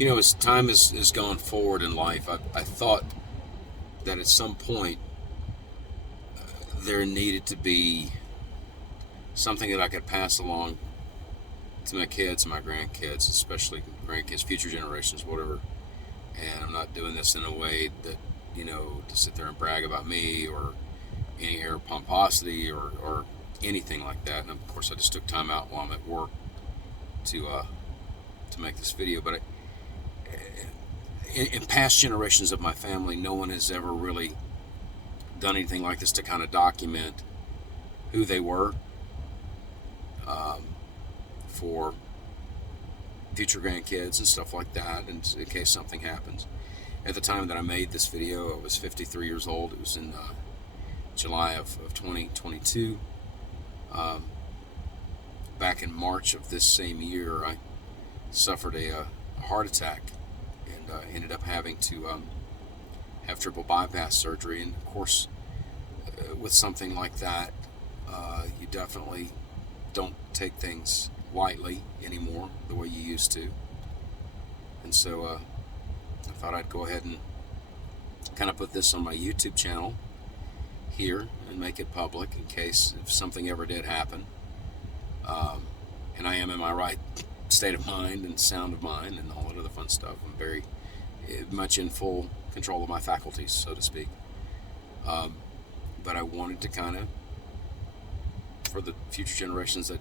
As time has gone forward in life, I thought that at some point there needed to be something that I could pass along to my kids and my grandkids, especially grandkids, future generations, whatever. And I'm not doing this in a way that, to sit there and brag about me or any air of pomposity or anything like that. And of course, I just took time out while I'm at work to make this video. But in past generations of my family, no one has ever really done anything like this to kind of document who they were, um, for future grandkids and stuff like that, and in case something happens. At the time that I made this video, I was 53 years old. It was in July of 2022. Um, Back in March of this same year, I suffered a heart attack and ended up having to have triple bypass surgery. And of course, with something like that, you definitely don't take things lightly anymore the way you used to. And so I thought I'd go ahead and kind of put this on my YouTube channel here and make it public in case if something ever did happen. And I am in my right state of mind and sound of mind and all that other fun stuff. I'm very much in full control of my faculties, so to speak. Um, but I wanted to kind of, for the future generations that,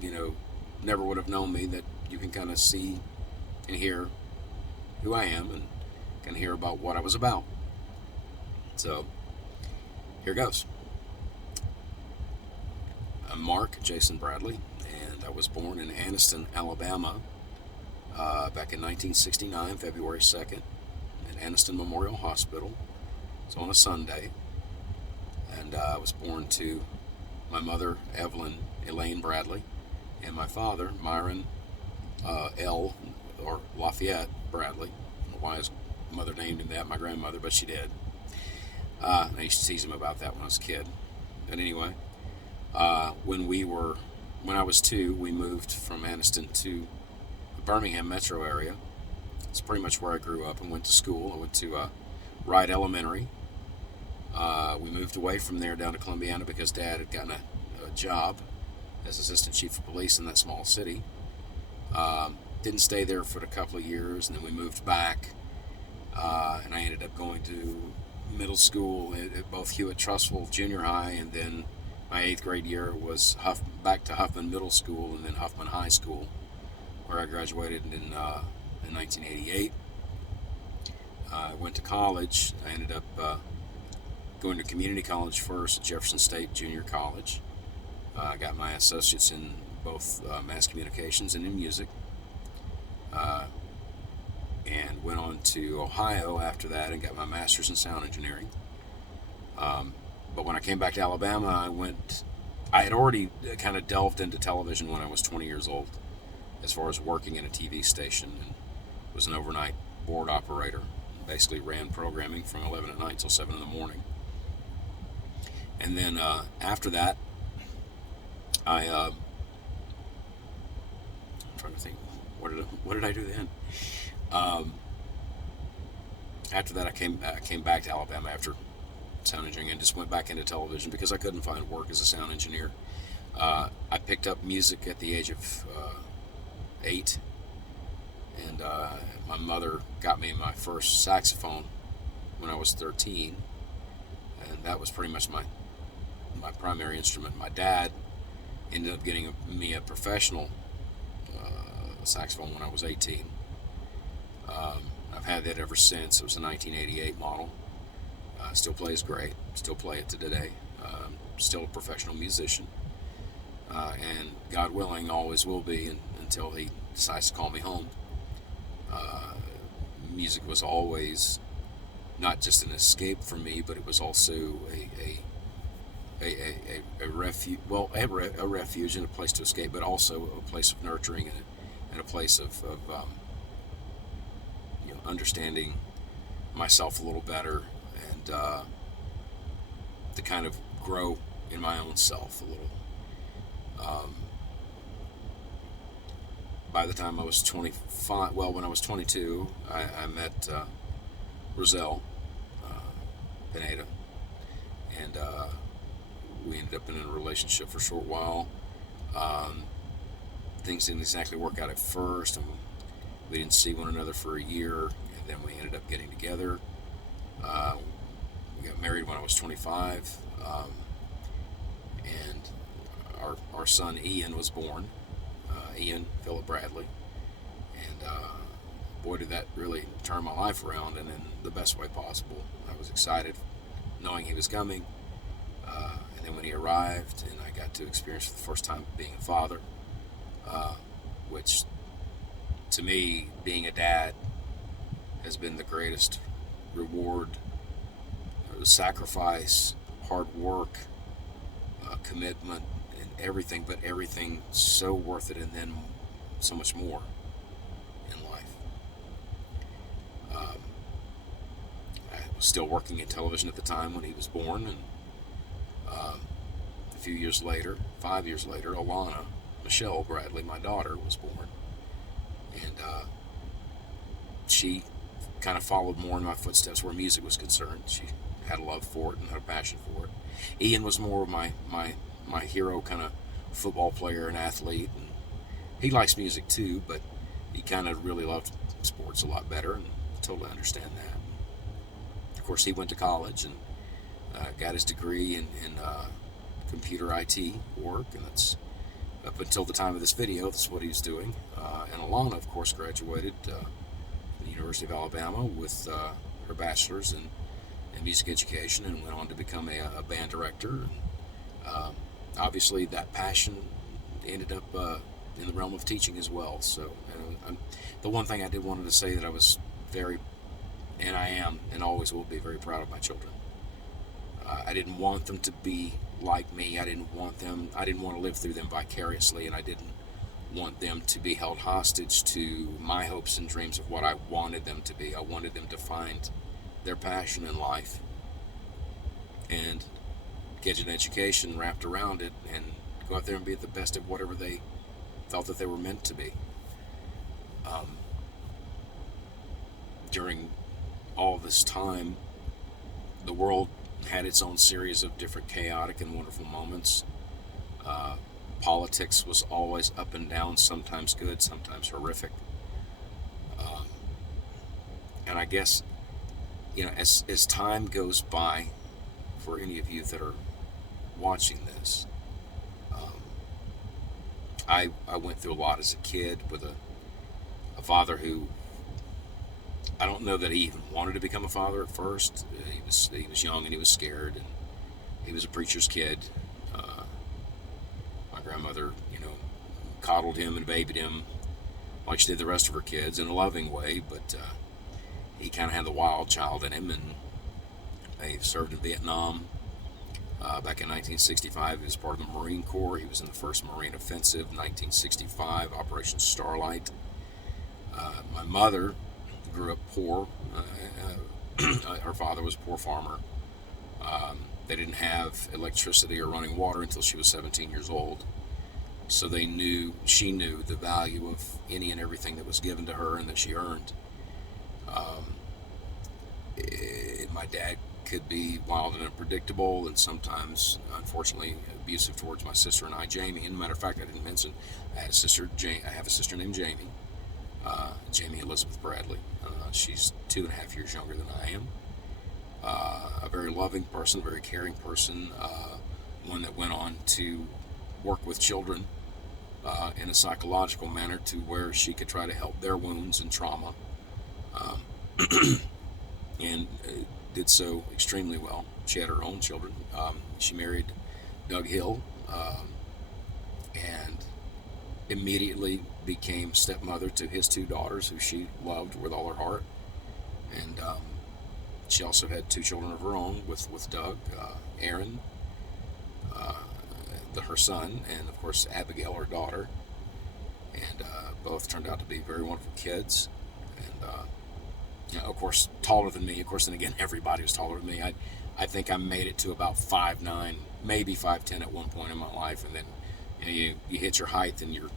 you know, never would have known me, that you can kind of see and hear who I am and can hear about what I was about. So here goes. I'm Mark Jason Bradley, and I was born in Anniston, Alabama, back in 1969, February 2nd, at Anniston Memorial Hospital. It's on a Sunday, and I was born to my mother, Evelyn Elaine Bradley, and my father, Myron L. or Lafayette Bradley. I don't know why his mother named him that, my grandmother, but she did. I used to tease him about that when I was a kid. But anyway, when I was 2, we moved from Anniston to the Birmingham metro area. It's pretty much where I grew up and went to school. I went to Wright Elementary. We moved away from there down to Columbiana because Dad had gotten a job as assistant chief of police in that small city. Didn't stay there for a couple of years, and then we moved back, and I ended up going to middle school at both Hewitt Trustful Junior High, and then my 8th grade year was back to Huffman Middle School and then Huffman High School, where I graduated in 1988. I went to college. I ended up going to community college first at Jefferson State Junior College. I got my associates in both mass communications and in music, and went on to Ohio after that and got my master's in sound engineering. But when I came back to Alabama, I had already kind of delved into television when I was 20 years old, as far as working in a TV station, and was an overnight board operator. Basically ran programming from 11 at night till 7 in the morning. And then after that, I'm trying to think, what did I do then? Um, After that, I came back to Alabama after sound engineering and just went back into television because I couldn't find work as a sound engineer. I picked up music at the age of 8, and my mother got me my first saxophone when I was 13, and that was pretty much my primary instrument. My dad ended up getting me a professional saxophone when I was 18. I've had that ever since. It was a 1988 model. Still plays great. Still play it to today. Still a professional musician. And God willing, always will be until he decides to call me home. Music was always not just an escape for me, but it was also a refuge. Well, a refuge and a place to escape, but also a place of nurturing and a place of understanding myself a little better, and to kind of grow in my own self a little. by the time I was 25, well, when I was 22, I met Roselle Pineda, and we ended up in a relationship for a short while. Things didn't exactly work out at first, and we didn't see one another for a year, and then we ended up getting together. We got married when I was 25, and our son Ian was born, Ian Philip Bradley, and boy, did that really turn my life around, and in the best way possible. I was excited knowing he was coming, and then when he arrived, and I got to experience for the first time being a father, which to me, being a dad has been the greatest reward, sacrifice, hard work, commitment, and everything, but everything so worth it, and then so much more in life. I was still working in television at the time when he was born, and a few years later, 5 years later, Alana Michelle Bradley, my daughter, was born, and she kind of followed more in my footsteps where music was concerned. She had a love for it and had a passion for it. Ian was more of my hero, kind of football player and athlete, and he likes music too, but he kind of really loved sports a lot better, and I totally understand that. Of course, he went to college and got his degree in computer IT work, and that's up until the time of this video, that's what he was doing. And Alana, of course, graduated from the University of Alabama with her bachelor's in music education, and went on to become a band director. And, obviously, that passion ended up in the realm of teaching as well. So, the one thing I did wanted to say that I was very, and I am, and always will be very proud of my children. I didn't want them to be like me. I didn't want to live through them vicariously, and I didn't want them to be held hostage to my hopes and dreams of what I wanted them to be. I wanted them to find their passion in life and get an education wrapped around it, and go out there and be at the best of whatever they felt that they were meant to be. During all this time, the world had its own series of different chaotic and wonderful moments. Politics was always up and down, sometimes good, sometimes horrific. And I guess, as time goes by, for any of you that are watching this, I went through a lot as a kid with a father who, I don't know that he even wanted to become a father at first. He was young and he was scared, and he was a preacher's kid. My grandmother, coddled him and babied him like she did the rest of her kids in a loving way, but he kind of had the wild child in him, and he served in Vietnam. Back in 1965, he was part of the Marine Corps. He was in the first Marine Offensive, 1965, Operation Starlight. My mother grew up poor. Her father was a poor farmer. They didn't have electricity or running water until she was 17 years old. So she knew the value of any and everything that was given to her and that she earned. My dad could be wild and unpredictable, and sometimes, unfortunately, abusive towards my sister and I, Jamie. And, as a matter of fact, I didn't mention I have a sister named Jamie. Jamie Elizabeth Bradley. She's 2.5 years younger than I am. A very loving person, very caring person, one that went on to work with children in a psychological manner to where she could try to help their wounds and trauma, and did so extremely well. She had her own children. She married Doug Hill, and immediately became stepmother to his 2 daughters, who she loved with all her heart. And she also had 2 children of her own with Doug, Aaron, her son, and of course Abigail, her daughter. And both turned out to be very wonderful kids. And of course, taller than me. Of course, then again, everybody was taller than me. I think I made it to about 5'9", maybe 5'10" at one point in my life, and then you hit your height and you're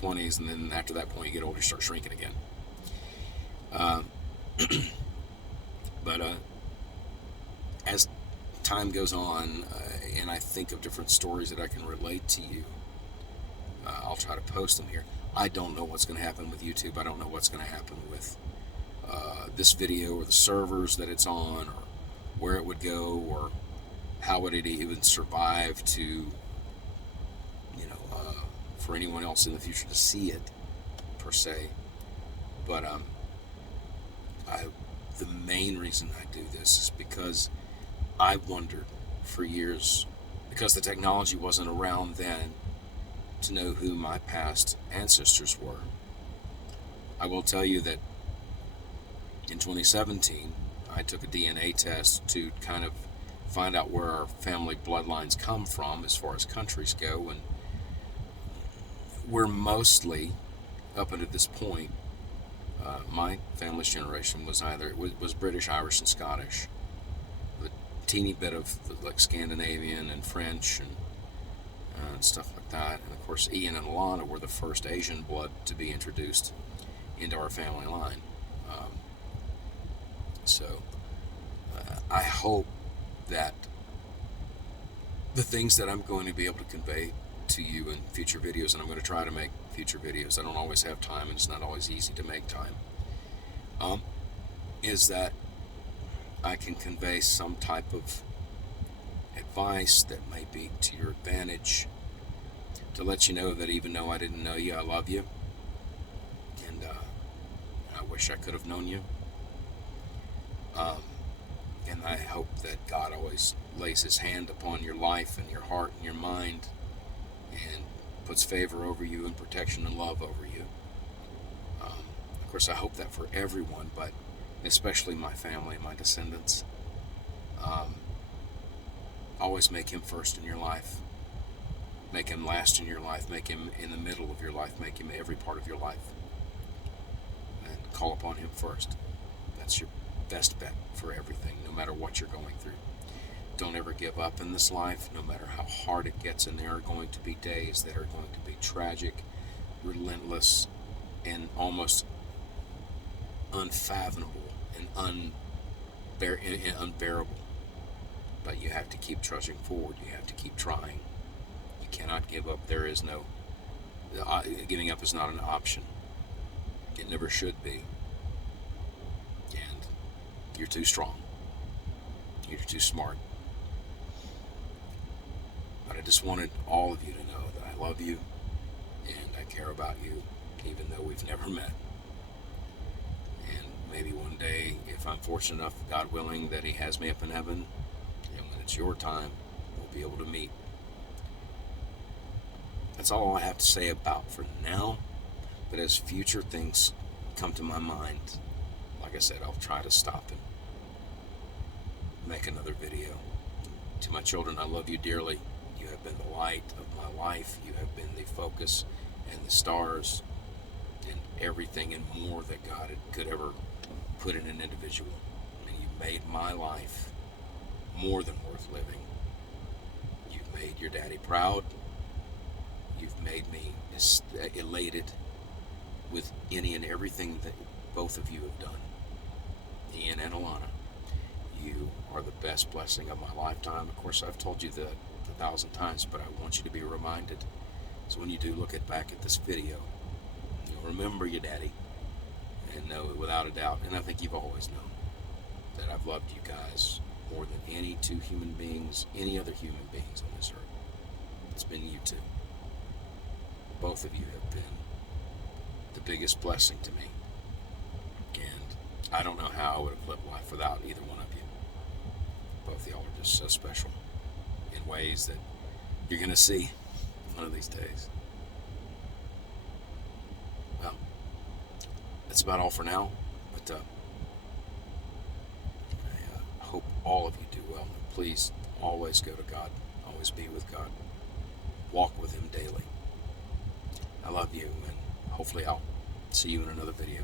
20s, and then after that point, you get older, you start shrinking again. Uh, but as time goes on, and I think of different stories that I can relate to you, I'll try to post them here. I don't know what's going to happen with YouTube. I don't know what's going to happen with this video, or the servers that it's on, or where it would go, or how would it even survive to, for anyone else in the future to see it, per se. But the main reason I do this is because I wondered for years, because the technology wasn't around then, to know who my past ancestors were. I will tell you that in 2017, I took a DNA test to kind of find out where our family bloodlines come from as far as countries go, and we're mostly, up until this point, my family's generation was was British, Irish, and Scottish, with a teeny bit of like Scandinavian and French and stuff like that. And of course, Ian and Alana were the first Asian blood to be introduced into our family line. So I hope that the things that I'm going to be able to convey to you in future videos, and I'm going to try to make future videos, I don't always have time, and it's not always easy to make time, is that I can convey some type of advice that may be to your advantage, to let you know that even though I didn't know you, I love you, and I wish I could have known you. And I hope that God always lays his hand upon your life and your heart and your mind, and puts favor over you and protection and love over you. Of course, I hope that for everyone, but especially my family and my descendants. Always make him first in your life. Make him last in your life. Make him in the middle of your life. Make him every part of your life. And call upon him first. That's your best bet for everything, no matter what you're going through. Don't ever give up in this life, no matter how hard it gets, and there are going to be days that are going to be tragic, relentless, and almost unfathomable and unbearable. But you have to keep trudging forward. You have to keep trying. You cannot give up. There is no... giving up is not an option. It never should be. And you're too strong. You're too smart. But I just wanted all of you to know that I love you and I care about you, even though we've never met. And maybe one day, if I'm fortunate enough, God willing, that he has me up in heaven, and when it's your time, we'll be able to meet. That's all I have to say about for now. But as future things come to my mind, like I said, I'll try to stop and make another video. To my children, I love you dearly. You have been the light of my life. You have been the focus and the stars and everything and more that God could ever put in an individual. And you've made my life more than worth living. You've made your daddy proud. You've made me elated with any and everything that both of you have done. Ian and Alana, you are the best blessing of my lifetime. Of course, I've told you that 1,000 times, but I want you to be reminded. So when you do look back at this video, you'll remember your daddy and know without a doubt, and I think you've always known, that I've loved you guys more than any two human beings, any other human beings on this earth. It's been you two. Both of you have been the biggest blessing to me. And I don't know how I would have lived life without either one of you. Both of y'all are just so special in ways that you're going to see one of these days. Well, that's about all for now. But I hope all of you do well. And please always go to God. Always be with God. Walk with him daily. I love you, and hopefully I'll see you in another video.